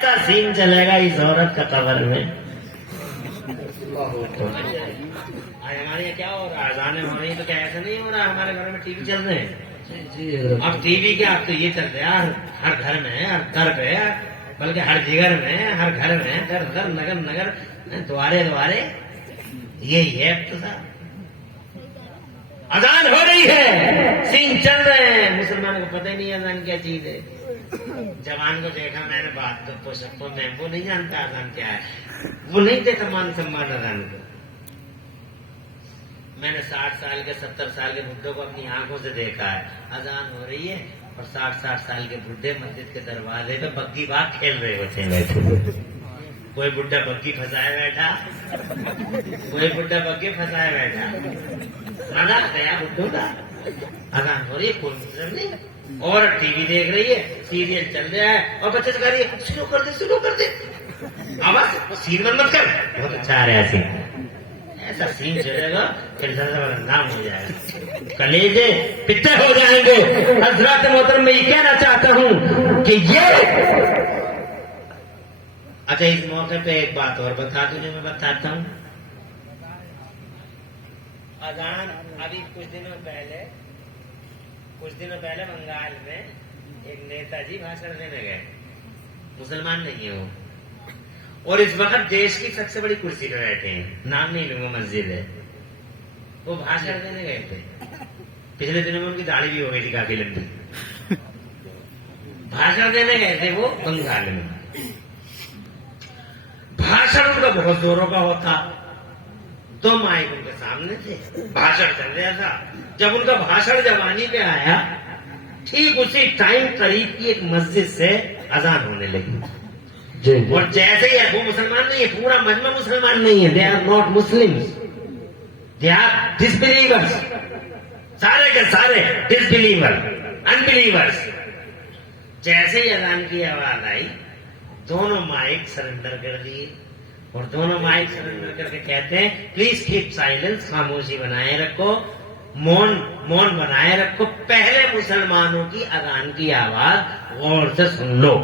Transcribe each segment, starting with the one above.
کا سین چلے گا اس عورت کا قبر میں. ہمارے یہاں کیا ہو رہا ہے؟ اذانیں ہو رہی ہیں تو کیا ایسا نہیں ہو رہا؟ ہمارے گھر میں ٹی وی چل رہے ہیں. اب ٹی وی کیا، اب تو یہ چل رہا ہے ہر گھر میں، ہر در پہ، بلکہ ہر جگر میں، ہر گھر میں، در در نگر نگر، دوارے دوارے یہی ہے. اب تو اذان ہو رہی ہے، سین چل رہے ہیں. مسلمانوں کو پتہ ہی نہیں اذان کیا چیز ہے. جوان کو دیکھا میں نے، بات تو سب کو میں، وہ نہیں جانتا اذان کیا ہے، وہ نہیں دیتا مان سمان اذان کو. میں نے 60 سال کے 70 سال کے بڈھوں کو اپنی آنکھوں سے دیکھا ہے. اذان ہو رہی ہے اور 60 سال کے بڈھے مسجد کے دروازے پہ بگی بات کھیل رہے ہوتے ہیں بیٹھے. کوئی بڈھا بگی پھنسائے بیٹھا، کوئی بڈھا بگی پھنسائے بیٹھا. مزہ گیا بڈھوں کا. اذان ہو رہی ہے، کوئی مطلب نہیں. اور ٹی وی دیکھ رہی ہے، سیریل چل رہا ہے، اور بچے سے کہہ رہی ہے شروع کر دے، شروع کر دے. آواز سین بند مت کر. بہت اچھا آ رہا ہے سین. ایسا سین چلے گا پھر زیادہ نام ہو جائے گا، کلیجے پتے ہو جائیں گے. حضرات محترم میں یہ کہنا چاہتا ہوں کہ یہ اچھا، اس موقع پہ ایک بات اور بتا دوں جو میں بتاتا ہوں. اذان ابھی کچھ دنوں پہلے بنگال میں ایک نیتا جی بھاشن دینے گئے. مسلمان نہیں ہے وہ، اور اس وقت دیش کی سب سے بڑی کرسی پہ بیٹھے ہیں. نام نہیں لوں گا، مسجد ہے. وہ بھاشن دینے گئے تھے. پچھلے دنوں میں ان کی داڑھی بھی ہو گئی تھی کافی لمبی. بھاشن دینے گئے تھے وہ بنگال میں. بھاشن ان کا بہت زوروں کا ہوتا. 2 مائک ان کے سامنے تھے، بھاشن چل رہا تھا. جب ان کا بھاشن جوانی پہ آیا، ٹھیک اسی ٹائم قریب کی ایک مسجد سے اذان ہونے لگی. اور جیسے ہی وہ مسلمان نہیں ہے، پورا مجمع مسلمان نہیں ہے. They are not Muslim, they are disbelievers. سارے کے سارے ڈس بلیور، ان بلیورس. جیسے ہی اذان کی آواز آئی، دونوں مائک سرنڈر کر دیے. اور دونوں مائک سرنڈر کر کے کہتے ہیں پلیز کیپ سائلنس، خاموشی بنائے رکھو، مون بنائے رکھو. پہلے مسلمانوں کی اذان کی آواز غور سے سن لو.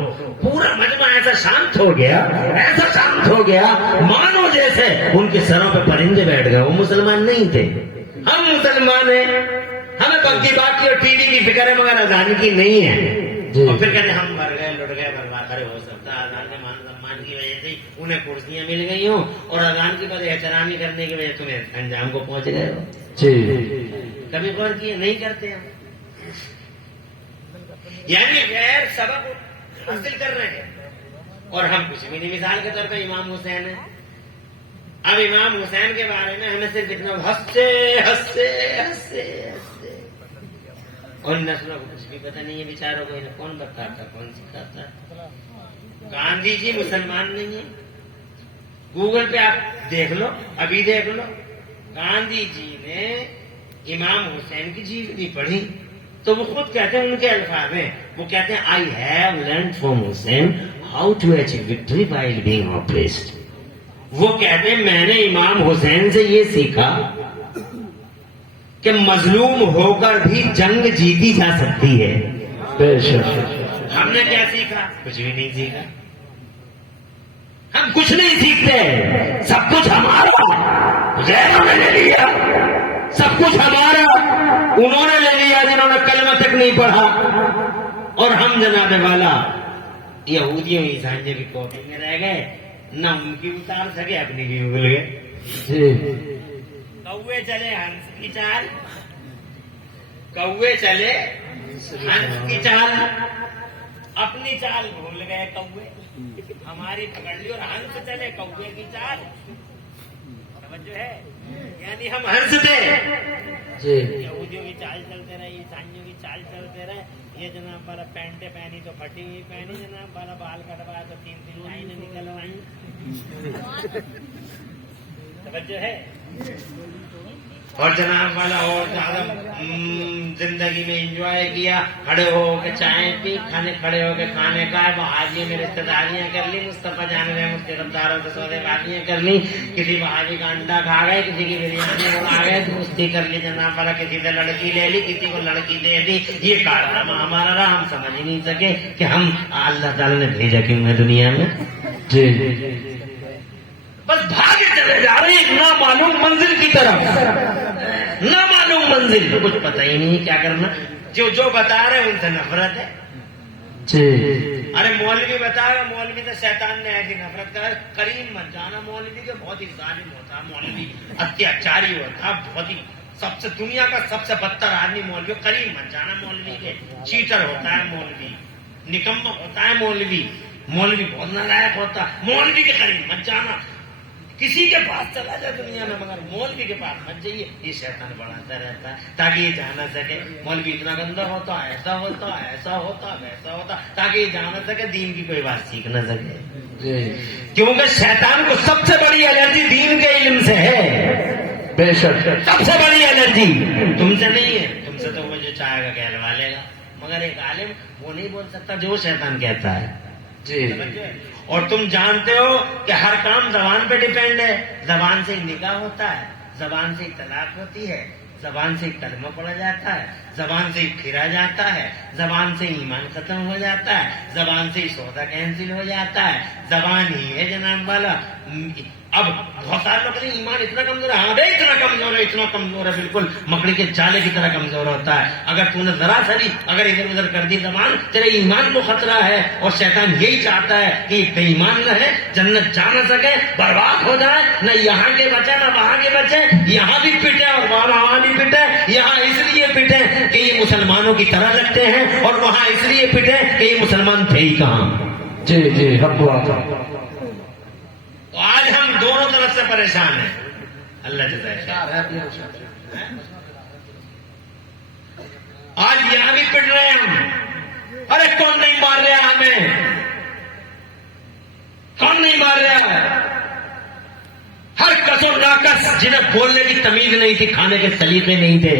پورا مجمع ایسا شانت ہو گیا، ایسا شانت ہو گیا مانو جیسے ان کے سروں پہ پرندے بیٹھ گئے. وہ مسلمان نہیں تھے، ہم مسلمان ہیں. ہمیں بگی بات کی اور ٹی وی کی فکر ہے، مگر اذان کی نہیں ہے. اور پھر کہتے ہیں ہم مر گئے، لٹ گئے، برباد کرے. ہو سکتا ہے اذان کے مان سمان کی وجہ سے انہیں کرسیاں مل گئی ہوں اور اذان کی بد احترامی کرنے کی وجہ سے تمہیں انجام کو پہنچ گئے ہو. کبھی غور کیے؟ نہیں کرتے ہم. یعنی غیر سبب حاصل کر رہے ہیں. اور ہم کچھ بھی نہیں. مثال کے طور پہ امام حسین ہے. اب امام حسین کے بارے میں ہمیں صرف اتنا ہنستے ہنستے ہنستے ہنستے، اور نسلوں کو کچھ بھی پتہ نہیں ہے بیچاروں کو. انہیں کون بتاتا، کون سکھاتا؟ گاندھی جی مسلمان نہیں ہیں. گوگل پہ آپ دیکھ لو، ابھی دیکھ لو. گاندھی جی نے امام حسین کی جیونی پڑھی تو وہ خود کہتے ہیں، ان کے الفاظ میں وہ کہتے ہیں I have learned from Hussain how to achieve victory while being oppressed. وہ کہتے ہیں میں نے امام حسین سے یہ سیکھا کہ مظلوم ہو کر بھی جنگ جیتی جا سکتی ہے. ہم نے کیا سیکھا؟ کچھ بھی نہیں سیکھا. ہم کچھ نہیں سیکھتے. سب کچھ ہمارا غیروں نے لے لیا، سب کچھ ہمارا انہوں نے لے لیا جنہوں نے کلمہ تک نہیں پڑھا. اور ہم جناب والا یہودیوں عیسائیوں کی کاپی میں رہ گئے، نہ ان کی اتار سکے، اپنی بھی بھول گئے. کوے چلے ہنس کی چال، کوے چلے ہنس کی چال، اپنی چال بھول گئے کوے. ہماری پکڑ لی اور ہنس چلے کوے کی چال. توجہ ہے؟ یعنی ہم ہنستے، یہودیوں کی چال چلتے رہے، عیسائیوں کی چال چلتے رہے. یہ جناب والا پینٹیں پہنی تو پھٹی ہوئی پہنی، جناب والا بال کٹوایا تو 3 لائنیں نکلوائی. توجہ ہے؟ اور جناب والا اور زیادہ زندگی میں انجوائے کیا، کھڑے ہو کے چائے پی، کھانے کھڑے ہو کے کھانے کھائے، وہ حاجی میں رشتے داریاں کر لی، مصطفیٰ جان رحمت کے رفتاروں سے سودے باتیاں کر لی، کسی بھاجی کا انڈا کھا گئے، کسی کی بریانی بنا گئے، دوستی کر لی جناب والا، کسی سے لڑکی لے لی، کسی کو لڑکی دے دی۔ یہ کارنامہ ہمارا رہا، ہم سمجھ ہی نہیں سکے کہ ہم اللہ تعالیٰ نے بھیجا کیوں ہے دنیا میں۔ جی بس بھاگ چلے جا رہے ہیں نامعلوم منزل کی طرف، نامعلوم منزل، کچھ پتہ ہی نہیں کیا کرنا۔ جو بتا رہے ہیں ان سے نفرت ہے۔ جی ارے مولوی بتا رہا، مولوی سے شیطان نے ایسی نفرت کرا، کریم مت جانا مولوی کے، بہت ہی ظالم ہوتا مولوی، اتیاچاری ہوتا، بہت ہی سب سے دنیا کا سب سے بدتر آدمی مولوی، کریم مت جانا مولوی کے، چیٹر ہوتا ہے مولوی، نکمہ ہوتا ہے مولوی، مولوی بہت نالائق ہوتا، مولوی کے قریب مت جانا۔ کسی کے پاس چلا جائے دنیا میں مگر مولوی کے پاس مت جائیے، یہ شیطان بڑھاتا رہتا ہے تاکہ یہ جان نہ سکے مولوی اتنا گندا ہوتا، ایسا ہوتا، ایسا ہوتا، ویسا ہوتا، تاکہ یہ جان نہ سکے دین کی کوئی بات سیکھ نہ سکے۔ جی کیونکہ شیطان کو سب سے بڑی الرجی دین کے علم سے ہے، بے شک، سب سے بڑی الرجی تم سے نہیں ہے، تم سے تو وہ جو چاہے گا کہلوا لے گا، مگر ایک عالم وہ نہیں بول سکتا جو شیطان کہتا ہے۔ جی اور تم جانتے ہو کہ ہر کام زبان پہ ڈیپینڈ ہے، زبان سے ہی نکاح ہوتا ہے، زبان سے ہی طلاق ہوتی ہے، زبان سے ہی کلمہ پڑھا جاتا ہے، زبان سے ہی پھرا جاتا ہے، زبان سے ہی ایمان ختم ہو جاتا ہے، زبان سے ہی سودا کینسل ہو جاتا ہے، زبان ہی ہے جناب والا۔ اب بہت سارے لوگ کہتے ہیں ایمان اتنا کمزور ہے، ہاں بھائی اتنا کمزور ہے، اتنا کمزور ہے، بالکل مکڑی کے جالے کی طرح کمزور ہوتا ہے۔ اگر تو نے ذرا سا بھی اگر ادھر ادھر کر دی زبان، تیرے ایمان کو خطرہ ہے، اور شیطان یہی چاہتا ہے کہ بے ایمان نہ ہے، جنت جا نہ سکے، برباد ہو جائے، نہ یہاں کے بچے نہ وہاں کے بچے، یہاں بھی پٹے اور وہاں بھی پٹے، یہاں اس لیے پٹے کہ یہ مسلمانوں کی طرح لگتے ہیں، اور وہاں اس لیے پٹے کہ یہ مسلمان تھے ہی کہاں۔ جی جی حق بات ہے۔ تو آج ہم دونوں طرف سے پریشان ہیں، اللہ جزائے خیر۔ آج یہاں بھی پٹ رہے ہیں ہم، ارے کون نہیں مار رہا ہمیں، کون نہیں مار رہا ہے؟ ہر کس و ناکس، جنہیں بولنے کی تمیز نہیں تھی، کھانے کے سلیقے نہیں تھے،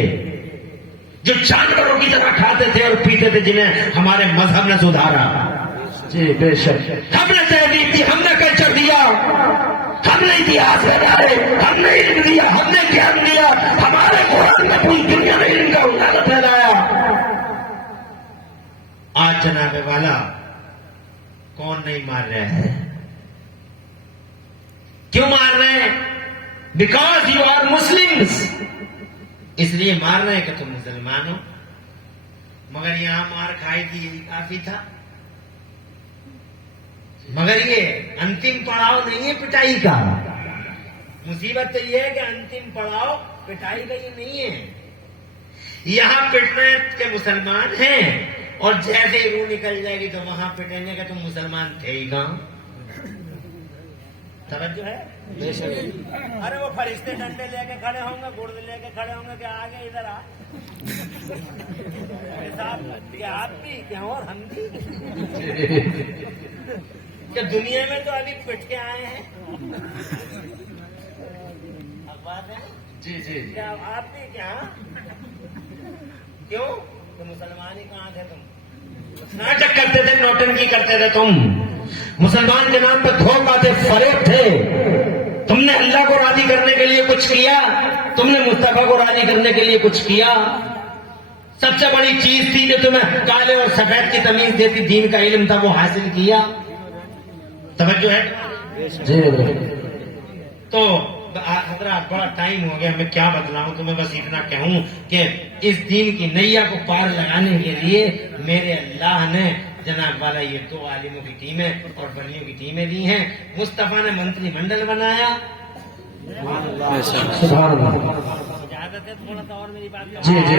جو جانوروں کی طرح کھاتے تھے اور پیتے تھے، جنہیں ہمارے مذہب نے سدھارا۔ جی بے شک، ہم نے تہذیب دی، ہم نے کلچر دیا، ہم نے اتہاس بنائے، ہم نے علم دیا، ہم نے گیان دیا، ہمارے قرآن میں پوری دنیا میں علم کا اجالا پھیلایا۔ آج جناب والا کون نہیں مار رہا ہے؟ کیوں مار رہے ہیں؟ بیکاز یو آر مسلمس، اس لیے مار رہے ہیں کہ تم مسلمان ہو۔ مگر یہاں مار کھائی تھی یہی کافی تھا، مگر یہ انتم پڑاؤ نہیں ہے پٹائی کا۔ مصیبت تو یہ ہے کہ انتم پڑاؤ پٹائی کا یہ نہیں ہے، یہاں پٹنے کے مسلمان ہیں، اور جیسے ہی روح نکل جائے گی تو وہاں پٹیں گے کہ تم مسلمان تھے ہی کہاں۔ توجہ ہے؟ ارے وہ فرشتے ڈنڈے لے کے کھڑے ہوں گے، گرد لے کے کھڑے ہوں گے کہ آگے ادھر آ صاحب، کہ آپ بھی کیا اور ہم بھی کہ دنیا میں تو ابھی پٹ کے آئے ہیں، اخبار ہے جی جی کیا آپ بھی کیا؟ کیوں تو مسلمان ہی کہاں تھے تم؟ ناٹک کرتے تھے، نوٹنکی کرتے تھے تم، مسلمان کے نام پہ دھوکہ تھے، فریب تھے۔ تم نے اللہ کو راضی کرنے کے لیے کچھ کیا؟ تم نے مصطفیٰ کو راضی کرنے کے لیے کچھ کیا؟ سب سے بڑی چیز تھی جو تمہیں کالے اور سفید کی تمیز دیتی، دین کا علم تھا، وہ حاصل کیا؟ توجہ ہے؟ جی تو حضرات بڑا ٹائم ہو گیا، میں کیا بتلاؤں تمہیں، بس اتنا کہوں کہ اس دین کی نیا کو پار لگانے کے لیے میرے اللہ نے جناب والا یہ 2 عالموں کی ٹیمیں اور بڑیوں کی ٹیمیں دی ہیں۔ مصطفیٰ نے منتری منڈل بنایا، سبحان اللہ۔ اجازت ہے تھوڑا سا اور میری بات جی جی